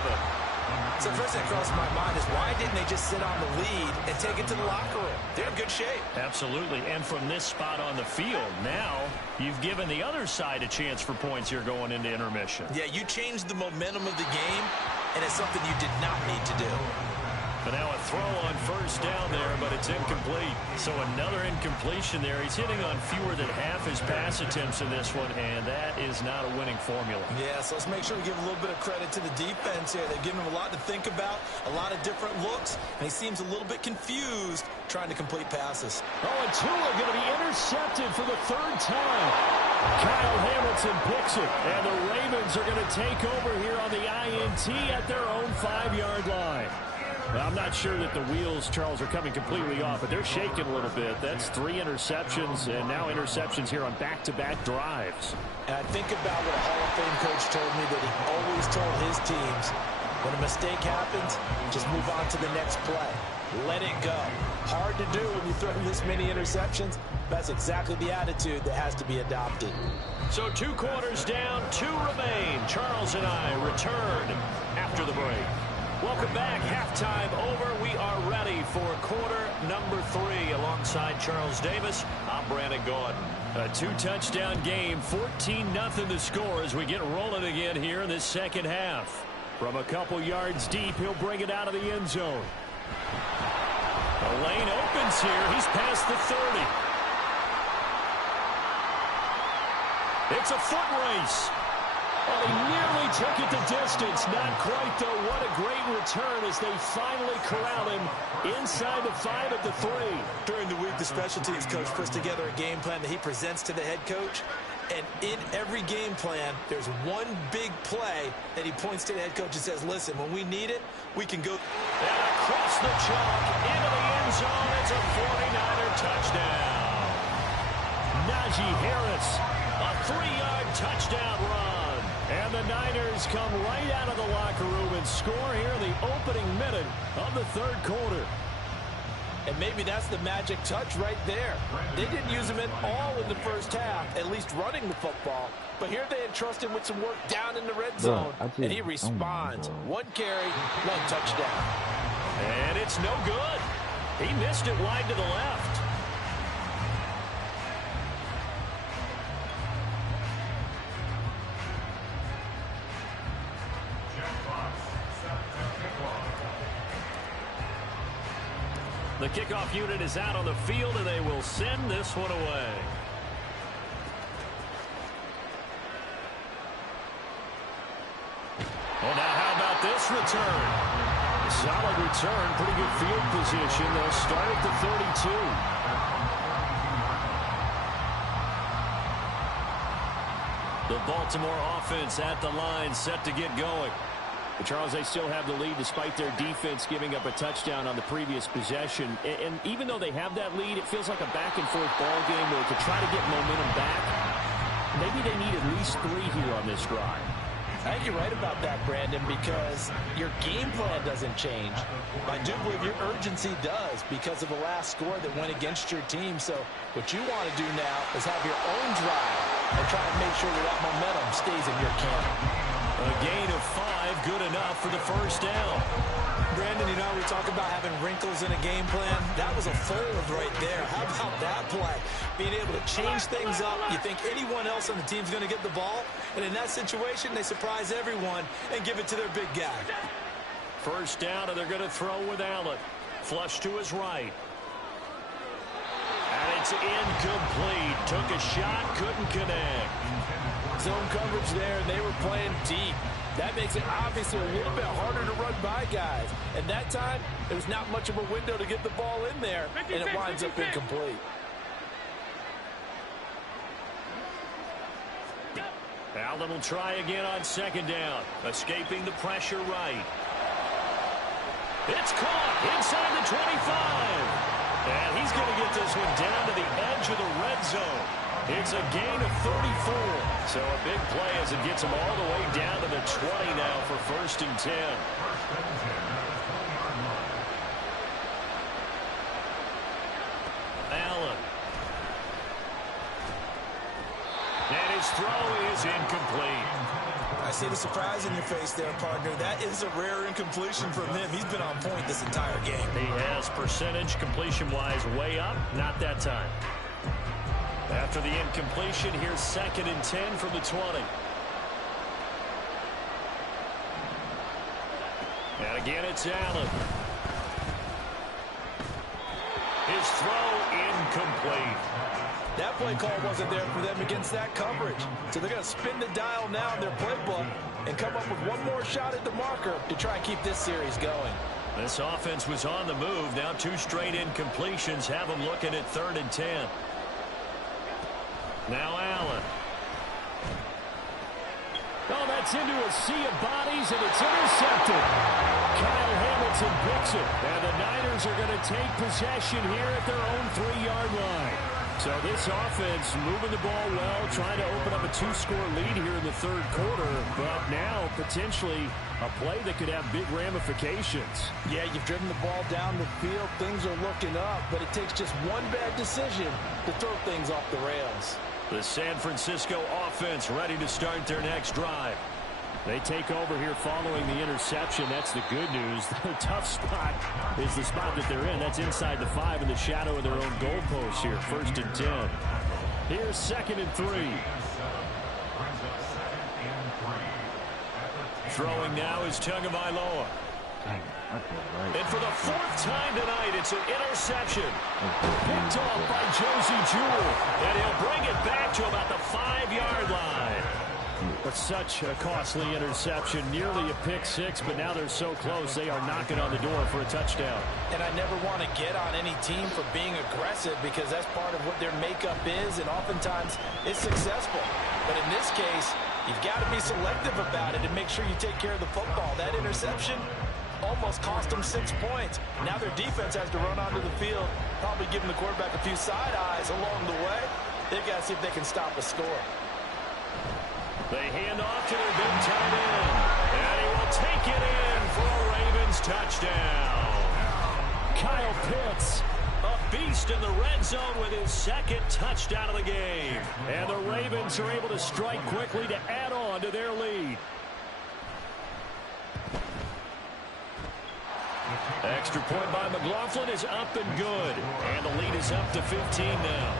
So first thing that crosses my mind is why didn't they just sit on the lead and take it to the locker room? They're in good shape. Absolutely, and from this spot on the field, now you've given the other side a chance for points here going into intermission. Yeah, you changed the momentum of the game, and it's something you did not need to do. But now a throw on first down there, but it's incomplete. So another incompletion there. He's hitting on fewer than half his pass attempts in this one, and that is not a winning formula. Yeah, so let's make sure we give a little bit of credit to the defense here. They're giving him a lot to think about, a lot of different looks, and he seems a little bit confused trying to complete passes. Oh, and Tua going to be intercepted for the third time. Kyle Hamilton picks it, and the Ravens are going to take over here on the INT at their own 5-yard line. I'm not sure that the wheels, Charles, are coming completely off, but they're shaking a little bit. That's 3 interceptions, and now interceptions here on back-to-back drives. And I think about what a Hall of Fame coach told me that he always told his teams, when a mistake happens, just move on to the next play. Let it go. Hard to do when you throw this many interceptions. That's exactly the attitude that has to be adopted. So 2 quarters down, 2 remain. Charles and I return after the break. Welcome back. Halftime over. We are ready for quarter number 3. Alongside Charles Davis, I'm Brandon Gordon. A 2-touchdown game, 14-0 the score as we get rolling again here in this second half. From a couple yards deep, he'll bring it out of the end zone. The lane opens here. He's past the 30. It's a foot race. Oh, he nearly took it the distance. Not quite, though. What a great return as they finally corral him inside the 5 at the 3. During the week, the special teams coach puts together a game plan that he presents to the head coach. And in every game plan, there's one big play that he points to the head coach and says, listen, when we need it, we can go. And across the chalk, into the end zone, it's a 49er touchdown. Najee Harris, a 3-yard touchdown run. And the Niners come right out of the locker room and score here in the opening minute of the third quarter. And maybe that's the magic touch right there. They didn't use him at all in the first half, at least running the football. But here they entrust him with some work down in the red zone, and he responds. 1 carry, 1 touchdown. And it's no good. He missed it wide to the left. The kickoff unit is out on the field, and they will send this one away. Well, now how about this return? Solid return, pretty good field position. They'll start at the 32. The Baltimore offense at the line, set to get going. But Charles, they still have the lead despite their defense giving up a touchdown on the previous possession. And even though they have that lead, it feels like a back-and-forth ball game where to try to get momentum back, maybe they need at least 3 here on this drive. I think you're right about that, Brandon, because your game plan doesn't change. I do believe your urgency does because of the last score that went against your team. So what you want to do now is have your own drive and try to make sure that momentum stays in your camp. A gain of 5, good enough for the first down. Brandon, you know, we talk about having wrinkles in a game plan. That was a fold right there. How about that play? Being able to change things up. You think anyone else on the team's going to get the ball? And in that situation, they surprise everyone and give it to their big guy. First down, and they're going to throw with Allen. Flush to his right. And it's incomplete. Took a shot, couldn't connect. Zone coverage there, and they were playing deep. That makes it obviously a little bit harder to run by guys. And that time, there was not much of a window to get the ball in there, and it winds up incomplete. Allen will try again on second down. Escaping the pressure right. It's caught inside the 25. And he's going to get this one down to the edge of the red zone. It's a gain of 34. So a big play as it gets him all the way down to the 20 now for 1st and 10. Allen. And his throw is incomplete. I see the surprise in your face there, partner. That is a rare incompletion from him. He's been on point this entire game. He has percentage completion-wise way up. Not that time. After the incompletion, here's 2nd and 10 from the 20. And again, it's Allen. His throw incomplete. That play call wasn't there for them against that coverage. So they're going to spin the dial now in their playbook and come up with one more shot at the marker to try and keep this series going. This offense was on the move. Now 2 straight incompletions have them looking at 3rd and 10. Now Allen. Oh, that's into a sea of bodies, and it's intercepted. Kyle Hamilton picks it, and the Niners are going to take possession here at their own 3-yard line. So this offense moving the ball well, trying to open up a 2-score lead here in the 3rd quarter, but now potentially a play that could have big ramifications. Yeah, you've driven the ball down the field. Things are looking up, but it takes just one bad decision to throw things off the rails. The San Francisco offense ready to start their next drive. They take over here following the interception. That's the good news. The tough spot is the spot that they're in. That's inside the 5 in the shadow of their own goalpost here. 1st and 10. Here's 2nd and 3. Throwing now is Tagovailoa. And for the 4th time tonight, it's an interception. Picked off by Josie Jewell. And he'll bring it back to about the 5-yard line. But such a costly interception, nearly a pick 6, but now they're so close they are knocking on the door for a touchdown. And I never want to get on any team for being aggressive because that's part of what their makeup is, and oftentimes it's successful. But in this case, you've got to be selective about it and make sure you take care of the football. That interception almost cost them 6 points. Now their defense has to run onto the field, probably giving the quarterback a few side eyes along the way. They've got to see if they can stop a score. They hand off to their big tight end. And he will take it in for a Ravens touchdown. Kyle Pitts, a beast in the red zone with his 2nd touchdown of the game. And the Ravens are able to strike quickly to add on to their lead. Extra point by McLaughlin is up and good. And the lead is up to 15 now.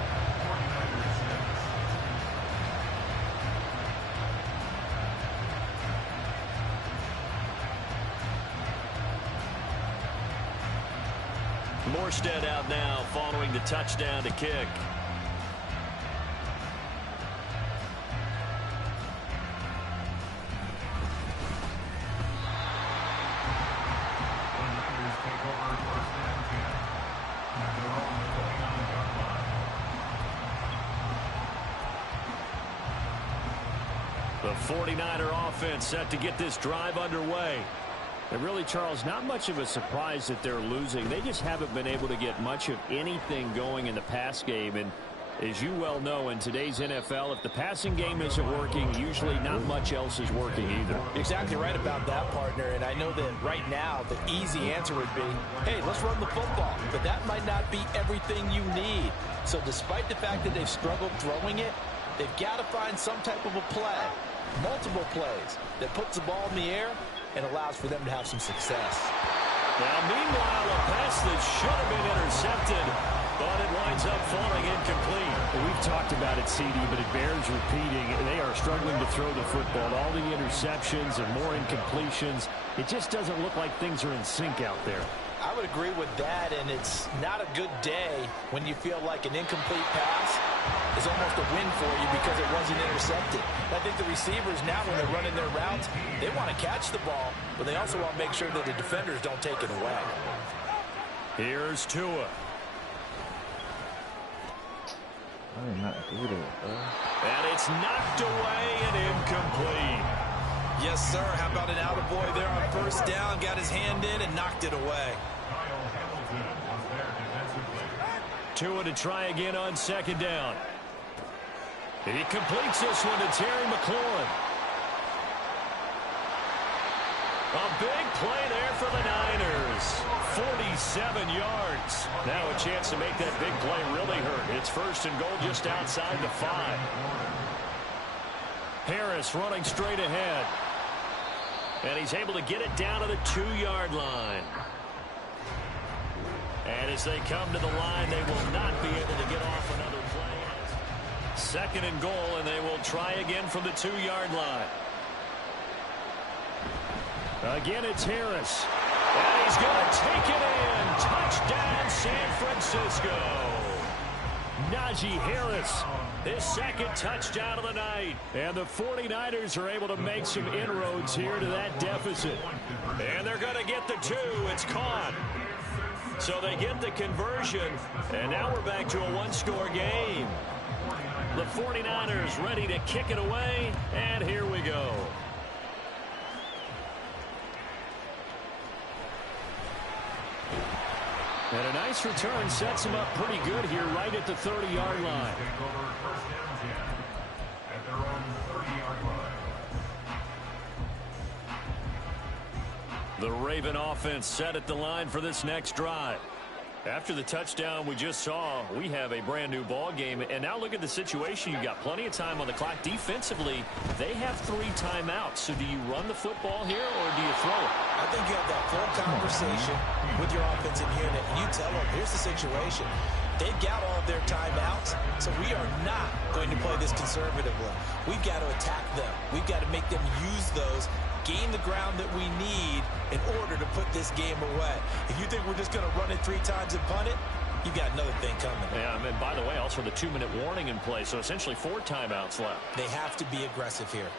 Morstead out now following the touchdown to kick. The 49er offense set to get this drive underway. And really, Charles, not much of a surprise that they're losing. They just haven't been able to get much of anything going in the pass game. And as you well know, in today's NFL, if the passing game isn't working, usually not much else is working either. Exactly right about that, partner. And I know that right now the easy answer would be, hey, let's run the football. But that might not be everything you need. So despite the fact that they've struggled throwing it, they've got to find some type of a play, multiple plays, that puts the ball in the air and allows for them to have some success. Now, meanwhile, a pass that should have been intercepted, but it winds up falling incomplete. We've talked about it, CD, but it bears repeating. They are struggling to throw the football. All the interceptions and more incompletions. It just doesn't look like things are in sync out there. I would agree with that, and it's not a good day when you feel like an incomplete pass is almost a win for you because it wasn't intercepted. I think the receivers now, when they're running their routes, they want to catch the ball, but they also want to make sure that the defenders don't take it away. Here's Tua. I did not do that, bro. And it's knocked away and incomplete. Yes, sir. How about an attaboy there on first down? Got his hand in and knocked it away. Tua to try again on second down. He completes this one to Terry McLaurin. A big play there for the Niners. 47 yards. Now a chance to make that big play really hurt. It's first and goal just outside the 5. Harris running straight ahead. And he's able to get it down to the 2-yard line. And as they come to the line, they will not be able to get off another play. Second and goal, and they will try again from the 2-yard line. Again, it's Harris. And he's going to take it in. Touchdown, San Francisco. Najee Harris, his second touchdown of the night. And the 49ers are able to make some inroads here to that deficit. And they're going to get the 2. It's caught. So they get the conversion. And now we're back to a one-score game. The 49ers ready to kick it away. And here we go. And a nice return sets him up pretty good here right at the 30-yard line. The Raven offense set at the line for this next drive. After the touchdown we just saw, we have a brand new ball game. And now look at the situation. You've got plenty of time on the clock. Defensively, they have 3 timeouts. So do you run the football here or do you throw it? I think you have that full conversation with your offensive unit, and you tell them, here's the situation. They've got all of their timeouts, so we are not going to play this conservatively. We've got to attack them. We've got to make them use those, gain the ground that we need in order to put this game away. If you think we're just going to run it 3 times and punt it, you've got another thing coming. Yeah, and by the way, also the 2-minute warning in play, so essentially 4 timeouts left. They have to be aggressive here.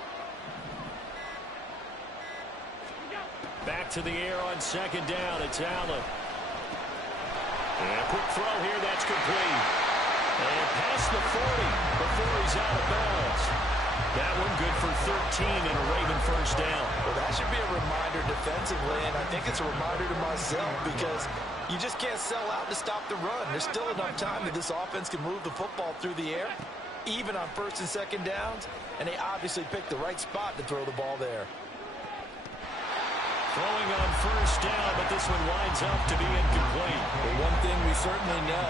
Back to the air on second down. It's Allen. And a quick throw here. That's complete. And past the 40 before he's out of bounds. That one good for 13 and a Raven first down. Well, that should be a reminder defensively, and I think it's a reminder to myself because you just can't sell out to stop the run. There's still enough time that this offense can move the football through the air, even on first and second downs, and they obviously picked the right spot to throw the ball there. Throwing on first down, but this one winds up to be incomplete. Well, one thing we certainly know,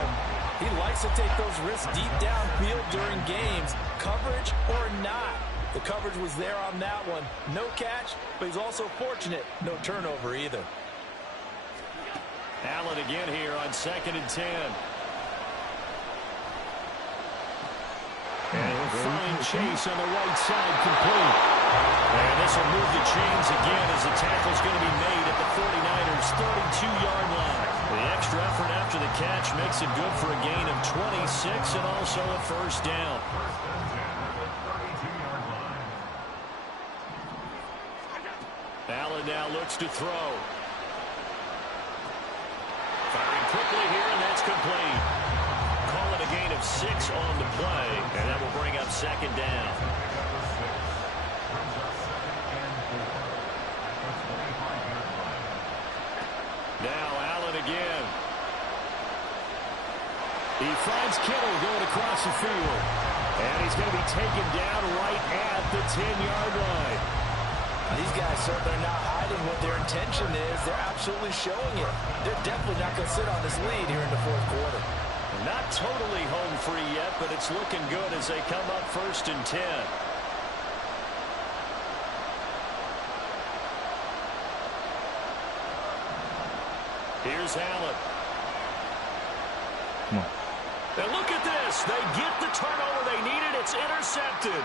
he likes to take those risks deep downfield during games, coverage or not. The coverage was there on that one. No catch, but he's also fortunate. No turnover either. Allen again here on second and 10. And he'll find Chase on the right side, complete. And this will move the chains again as the tackle's going to be made at the 49ers' 32-yard line. The extra effort after the catch makes it good for a gain of 26 and also a first down. Allen now looks to throw. Firing quickly here, and that's complete. Call it a gain of 6 on the play, and that will bring up second down. Now Allen again. He finds Kittle going across the field. And he's going to be taken down right at the 10-yard line. These guys certainly are not hiding what their intention is. They're absolutely showing it. They're definitely not going to sit on this lead here in the fourth quarter. Not totally home free yet, but it's looking good as they come up first and 10. Here's Allen. Come on. And look at this. They get the turnover they needed. It's intercepted.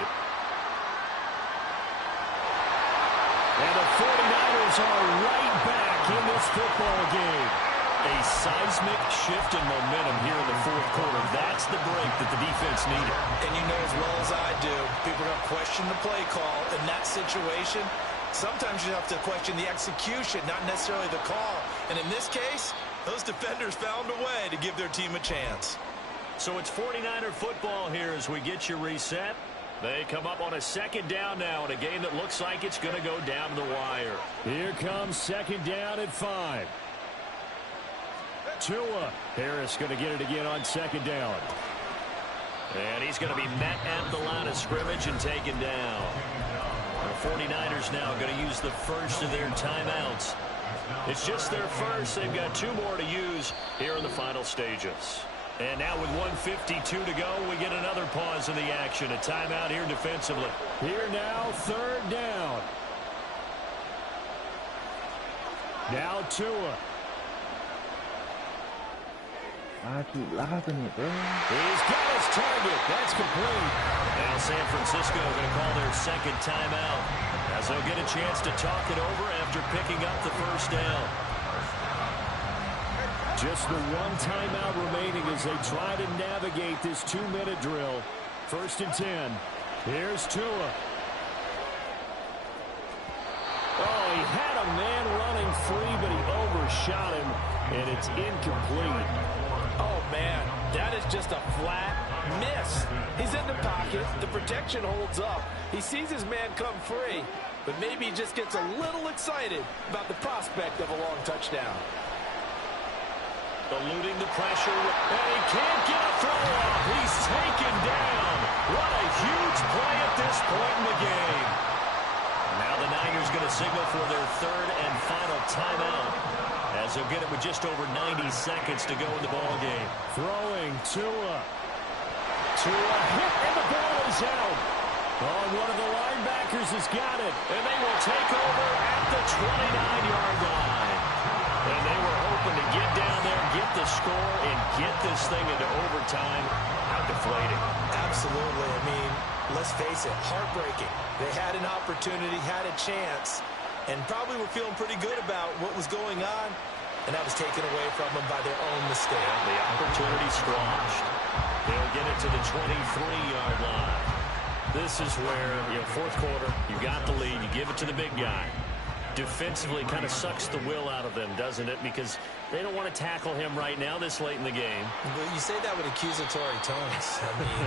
And the 49ers are right back in this football game. A seismic shift in momentum here in the fourth quarter. That's the break that the defense needed. And you know as well as I do, people are going to question the play call in that situation. Sometimes you have to question the execution, not necessarily the call. And in this case, those defenders found a way to give their team a chance. So it's 49er football here as we get you reset. They come up on a second down now in a game that looks like it's going to go down to the wire. Here comes second down at 5. Tua. Harris going to get it again on second down. And he's going to be met at the line of scrimmage and taken down. The 49ers now going to use the first of their timeouts. It's just their first. They've got 2 more to use here in the final stages. And now with 1:52 to go, we get another pause in the action. A timeout here defensively. Here now, third down. Now Tua. I keep lobbing it, bro. He's got his target. That's complete. Now San Francisco going to call their second timeout as they'll get a chance to talk it over after picking up the first down. Just the one timeout remaining as they try to navigate this 2-minute drill. First and 10. Here's Tua. Oh, he had a man running free, but he overshot him, and it's incomplete. Oh, man, that is just a flat miss. He's in the pocket. The protection holds up. He sees his man come free, but maybe he just gets a little excited about the prospect of a long touchdown. Eluding the pressure, and he can't get a throw off. He's taken down. What a huge play at this point in the game. Now the Niners going to signal for their third and final timeout as they'll get it with just over 90 seconds to go in the ballgame. Throwing Tua. Tua hit, and the ball is out. Oh, one of the linebackers has got it. And they will take over at the 29-yard line. And they were hoping to get down there, get the score, and get this thing into overtime. How deflating. Absolutely. I mean, let's face it, heartbreaking. They had an opportunity, had a chance, and probably were feeling pretty good about what was going on, and that was taken away from them by their own mistake. The opportunity squashed. They'll get it to the 23-yard line. This is where, fourth quarter, you got the lead, you give it to the big guy. Defensively kind of sucks the will out of them, doesn't it? Because they don't want to tackle him right now this late in the game. Well, you say that with accusatory tones. I mean,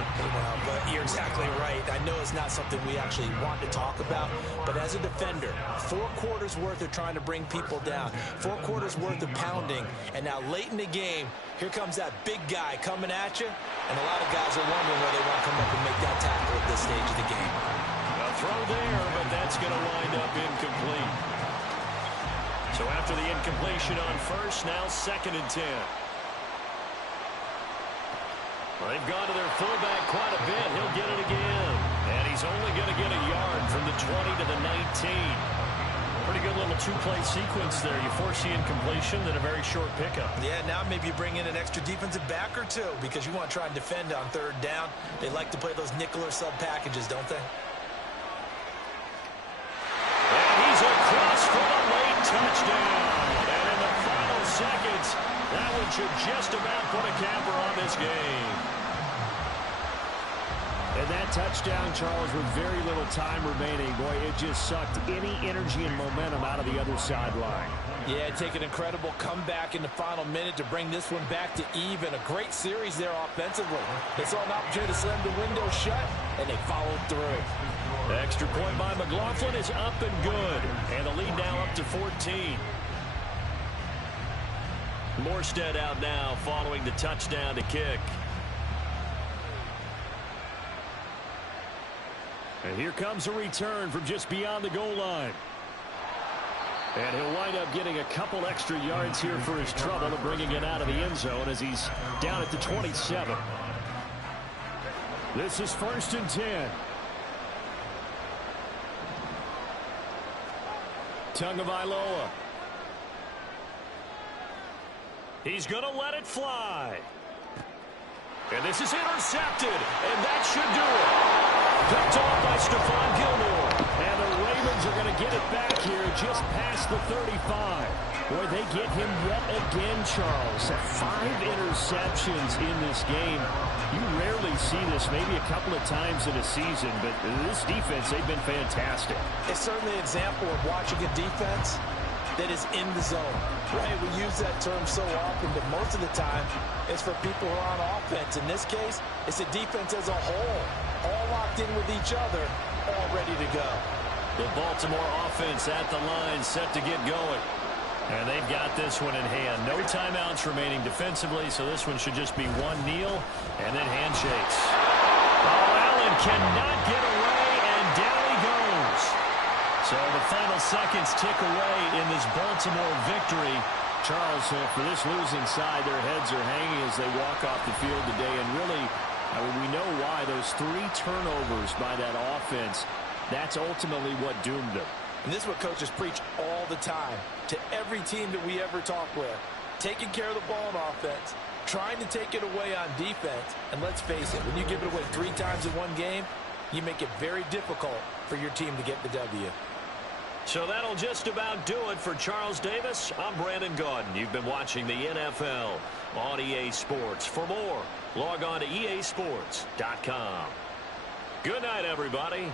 but you're exactly right. I know it's not something we actually want to talk about, but as a defender, 4 quarters worth of trying to bring people down, 4 quarters worth of pounding, and now late in the game, here comes that big guy coming at you, and a lot of guys are wondering where they want to come up and make that tackle at this stage of the game. A throw there, but that's going to wind up incomplete. So after the incompletion on first, now second and 10. Well, they've gone to their fullback quite a bit. He'll get it again. And he's only going to get a yard from the 20 to the 19. Pretty good little 2-play sequence there. You force the incompletion, then a very short pickup. Yeah, now maybe you bring in an extra defensive back or 2 because you want to try and defend on third down. They like to play those nickel or sub packages, don't they? And he's across for a late touchdown. And in the final seconds, that one should just about put a capper on this game. And that touchdown, Charles, with very little time remaining, boy, it just sucked any energy and momentum out of the other sideline. Yeah, take an incredible comeback in the final minute to bring this one back to even. A great series there offensively. They saw an opportunity to slam the window shut, and they followed through. The extra point by McLaughlin is up and good. And the lead now up to 14. Morstead out now following the touchdown to kick. And here comes a return from just beyond the goal line. And he'll wind up getting a couple extra yards here for his trouble and bringing it out of the end zone as he's down at the 27. This is first and 10. Tagovailoa. He's going to let it fly. And this is intercepted, and that should do it. Picked off by Stephon Gilmore. And the Ravens are going to get it back here just past the 35. Boy, they get him yet again, Charles. 5 interceptions in this game. You rarely see this, maybe a couple of times in a season, but this defense, they've been fantastic. It's certainly an example of watching a defense that is in the zone, right? We use that term so often, but most of the time it's for people who are on offense. In this case, it's a defense as a whole, all locked in with each other, all ready to go. The Baltimore offense at the line, set to get going. And they've got this one in hand. No timeouts remaining defensively, so this one should just be one kneel and then handshakes. Oh, Allen cannot get away, and down he goes. So the final seconds tick away in this Baltimore victory. Charles, for this losing side, their heads are hanging as they walk off the field today. And really, I mean, we know why. Those 3 turnovers by that offense, that's ultimately what doomed them. And this is what coaches preach all the time to every team that we ever talk with. Taking care of the ball on offense, trying to take it away on defense. And let's face it, when you give it away 3 times in one game, you make it very difficult for your team to get the W. So that'll just about do it for Charles Davis. I'm Brandon Gaudin. You've been watching the NFL on EA Sports. For more, log on to easports.com. Good night, everybody.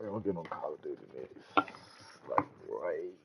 I don't get on Call of Duty next. Like, right